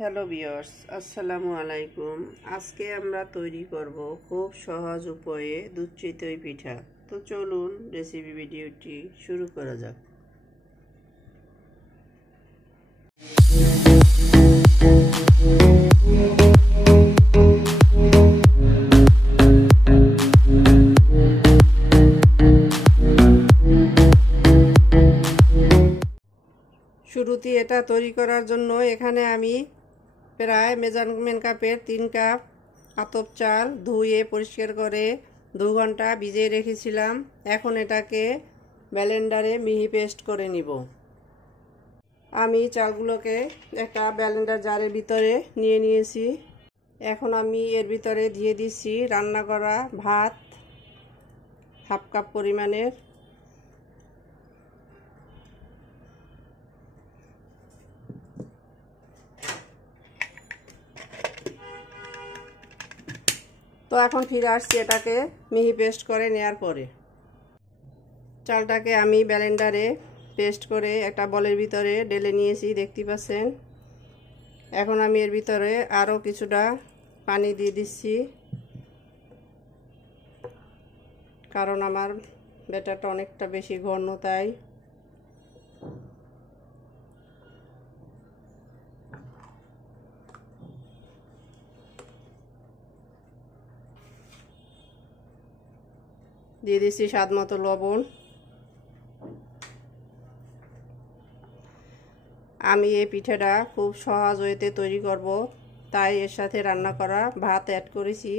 Hello viewers, আসসালামু আলাইকুম। আজকে আমরা তৈরি করব খুব সহজ উপায়ে দুধ চিতই পিঠা। তো চলুন রেসিপি ভিডিওটি শুরু করা যাক। শুরুতে এটা তৈরি করার জন্য এখানে আমি প্রায় মেজারমেন্ট কাপের 3 কাপ আতপ চাল ধুয়ে পরিষ্কার করে 2 ঘন্টা ভিজিয়ে রেখেছিলাম। এখন এটাকে ব্লেন্ডারে মিহি পেস্ট করে নিব। আমি চালগুলোকে একটা ব্লেন্ডার জারের ভিতরে নিয়ে নিয়েছি। এখন আমি এর ভিতরে দিয়ে দিচ্ছি রান্না করা ভাত হাফ কাপ পরিমাণের। তো এখন ফিরে আসছি এটাকে মিহি পেস্ট করে নেওয়ার পরে। চালটাকে আমি ব্লেন্ডারে পেস্ট করে একটা বলের ভিতরে ঢেলে নিয়েছি, দেখতে পাচ্ছেন। এখন আমি এর ভিতরে আরও কিছুটা পানি দিয়ে দিচ্ছি, কারণ আমার ব্যাটারটা অনেকটা বেশি ঘন, তাই। দিয়ে দিচ্ছি স্বাদ মতো লবণ। আমি এই পিঠাটা খুব সহজ ওয়েতে তৈরি করব, তাই এর সাথে রান্না করা ভাত অ্যাড করেছি।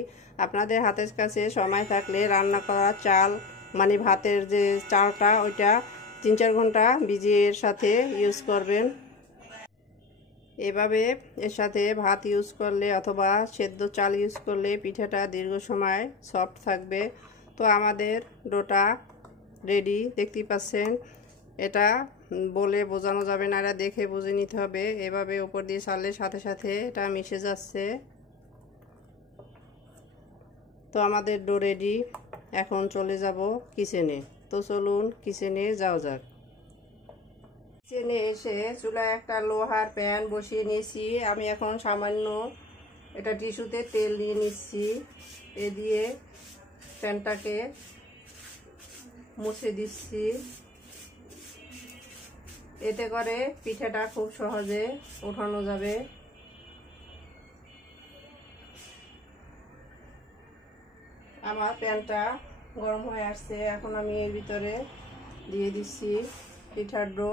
আপনাদের হাতের কাছে সময় থাকলে রান্না করা চাল মানে ভাতের যে চালটা ওইটা 3-4 ঘন্টা ভিজিয়ে এর সাথে ইউজ করবেন। এভাবে এর সাথে ভাত ইউজ করলে অথবা সেদ্ধ চাল ইউজ করলে পিঠাটা দীর্ঘ সময় সফট থাকবে। তো আমাদের ডোটা রেডি, দেখতেই পাচ্ছেন। এটা বলে বোঝানো যাবে না, এটা দেখে বুঝে নিতে হবে। এভাবে উপর দিয়ে ছাড়লে সাথে সাথে এটা মিশে যাচ্ছে। তো আমাদের ডো রেডি। এখন চলে যাব কিচেনে। তো চলুন কিচেনে যাওয়া যাক। কিচেনে এসে চুলায় একটা লোহার প্যান বসিয়ে নিয়েছি। আমি এখন সামান্য এটা টিস্যুতে তেল দিয়ে নিচ্ছি। এ দিয়ে প্যানটাকে মুছে দিচ্ছি। এতে করে পিঠাটা খুব সহজে ওঠানো যাবে। আমার প্যানটা গরম হয়ে আসছে। এখন আমি এর ভিতরে দিয়ে দিচ্ছি পিঠার ডো।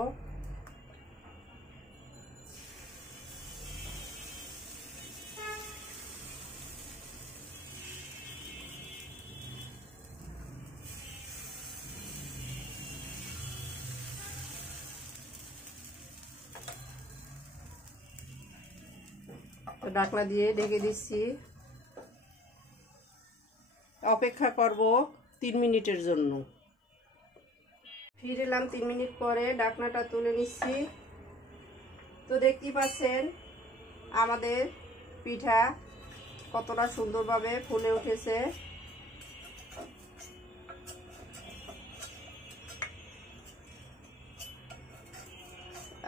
ঢাকনা দিয়ে ঢেকে দিচ্ছি। অপেক্ষা করব 3 মিনিটের জন্য। ফিরে এলাম 3 মিনিট পরে, ঢাকনাটা তুলে নিচ্ছি। তো দেখতেই পাচ্ছেন আমাদের পিঠা কতটা সুন্দরভাবে ফুলে উঠেছে।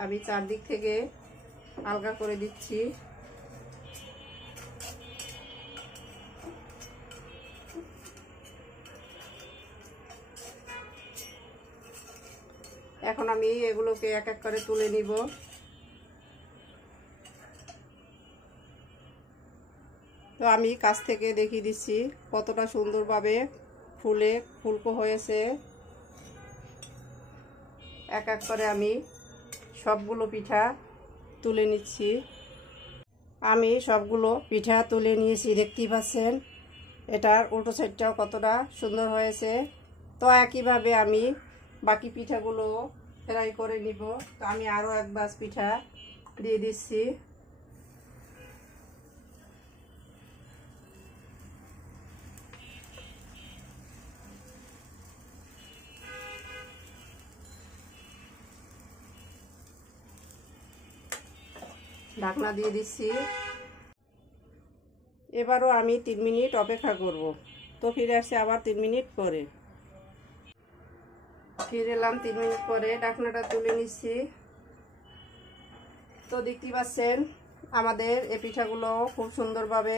আমি চারদিক থেকে হালকা করে দিচ্ছি। এখন আমি এগুলোকে এক এক করে তুলে নিব। তো আমি কাছ থেকে দেখিয়ে দিচ্ছি কতটা সুন্দরভাবে ফুলকো হয়েছে। এক এক করে আমি সবগুলো পিঠা তুলে নিচ্ছি। আমি সবগুলো পিঠা তুলে নিয়েছি, দেখতেই পাচ্ছেন। এটার উল্টো সাইডটাও কতটা সুন্দর হয়েছে। তো একইভাবে আমি বাকি পিঠাগুলো ফ্রাই করে নিব। তো আমি আরও এক বাস পিঠা দিয়ে দিচ্ছি। ঢাকনা দিয়ে দিচ্ছি। এবারও আমি 3 মিনিট অপেক্ষা করব। তো ফিরে আসছি আবার 3 মিনিট পরে। ফিরে এলাম 3 মিনিট পরে, ঢাকনাটা তুলে নিচ্ছি। তো দেখতে পাচ্ছেন আমাদের এই পিঠাগুলো খুব সুন্দরভাবে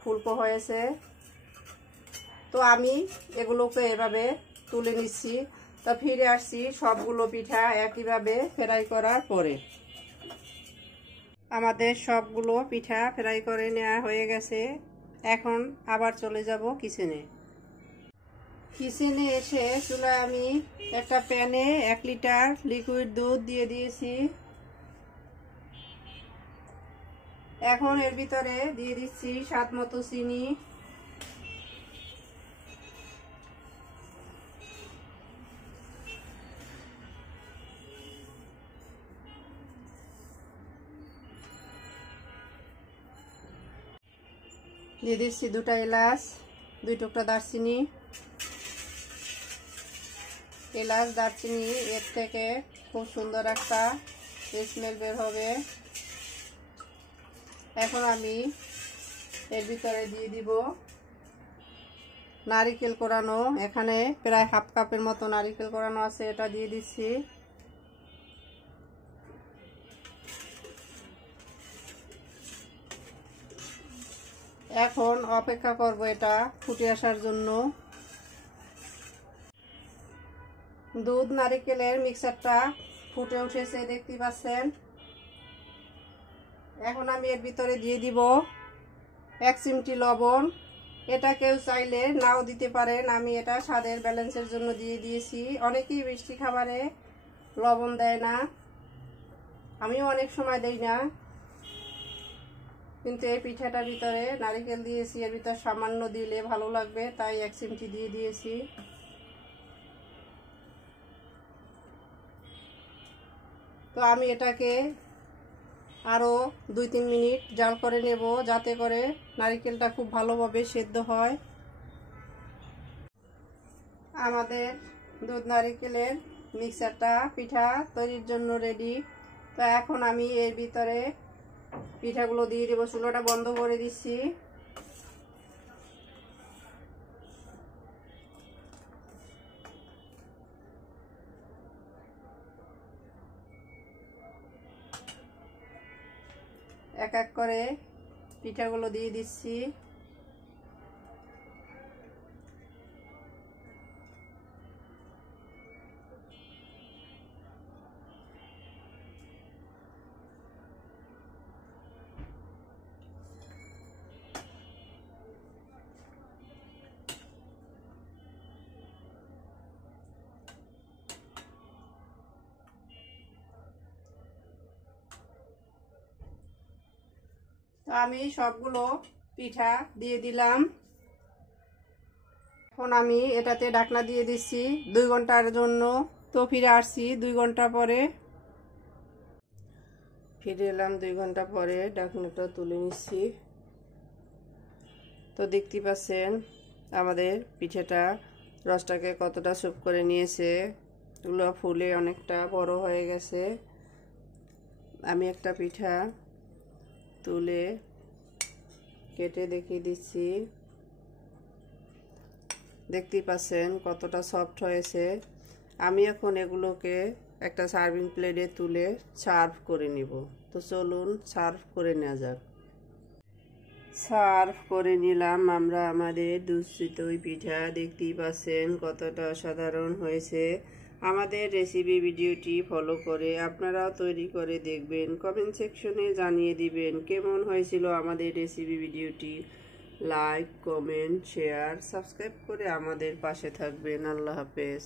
ফুলকো হয়েছে। তো আমি এগুলোকে এভাবে তুলে নিচ্ছি। তো ফিরে আসছি সবগুলো পিঠা একইভাবে ফ্রাই করার পরে। আমাদের সবগুলো পিঠা ফ্রাই করে নেওয়া হয়ে গেছে। এখন আবার চলে যাব কিচেনে। কিচেনে এসে চুলায় আমি একটা প্যানে 1 লিটার লিকুইড দুধ দিয়ে দিয়েছি। এখন এর ভিতরে দিয়ে দিচ্ছি স্বাদ মতো চিনি। দিয়ে দিচ্ছি 2টা এলাচ, 2 টুকরা দারচিনি। এলাচ দারচিনি এর থেকে খুব সুন্দর একটা স্মেল বের হবে। এখন আমি এর ভিতরে দিয়ে দিব নারকেল কোরানো। এখানে প্রায় 1/2 কাপের মতো নারকেল কোরানো আছে, এটা দিয়ে দিচ্ছি। এখন অপেক্ষা করব এটা ফুটে আসার জন্য। দুধ নারকেলের মিক্সচারটা ফুটে উঠেছে, দেখতে পাচ্ছেন। এখন আমি এর ভিতরে দিয়ে দিব 1 চিমটি লবণ। এটা কেউ চাইলে নাও দিতে পারেন, আমি এটা স্বাদের ব্যালেন্সের জন্য দিয়ে দিয়েছি। অনেকেই মিষ্টি খাবারে লবণ দেয় না, আমিও অনেক সময় দেই না, কিন্তু এই পিঠাটার ভিতরে নারকেল দিয়েছি, এর ভিতর সামান্য দিলে ভালো লাগবে, তাই 1 চিমটি দিয়ে দিয়েছি। তো আমি এটাকে আরও 2-3 মিনিট জাল করে নেব, যাতে করে নারকেলটা খুব ভালোভাবে সেদ্ধ হয়। আমাদের দুধ নারকেলের মিক্সচারটা পিঠা তৈরির জন্য রেডি। তো এখন আমি এর ভিতরে পিঠাগুলো দিয়ে দেবো। চুলাটা বন্ধ করে দিচ্ছি। এক এক করে পিঠাগুলো দিয়ে দিচ্ছি। তো আমি সবগুলো পিঠা দিয়ে দিলাম। এখন আমি এটাতে ঢাকনা দিয়ে দিচ্ছি 2 ঘন্টার জন্য। তো ফিরে আসছি 2 ঘন্টা পরে। ফিরে এলাম 2 ঘন্টা পরে, ঢাকনাটা তুলে নিচ্ছি। তো দেখতে পাচ্ছেন আমাদের পিঠাটা রসটাকে কতটা সুপ করে নিয়েছে। এগুলো ফুলে অনেকটা বড় হয়ে গেছে। আমি একটা পিঠা তুলে কেটে দেখিয়ে দিচ্ছি। দেখতেই পাচ্ছেন কতটা সফট হয়েছে। আমি এখন এগুলোকে একটা সার্ভিং প্লেটে তুলে সার্ভ করে নিব। তো চলুন সার্ভ করে নেওয়া যাক। সার্ভ করে নিলাম আমরা আমাদের দুধ চিতই পিঠা। দেখতেই পাচ্ছেন কতটা অসাধারণ হয়েছে। আমাদের রেসিপি ভিডিওটি ফলো করে আপনারাও তৈরি করে দেখবেন। কমেন্ট সেকশনে জানিয়ে দিবেন কেমন হয়েছিল আমাদের রেসিপি ভিডিওটি। লাইক, কমেন্ট, শেয়ার, সাবস্ক্রাইব করে আমাদের পাশে থাকবেন। আল্লাহ হাফেজ।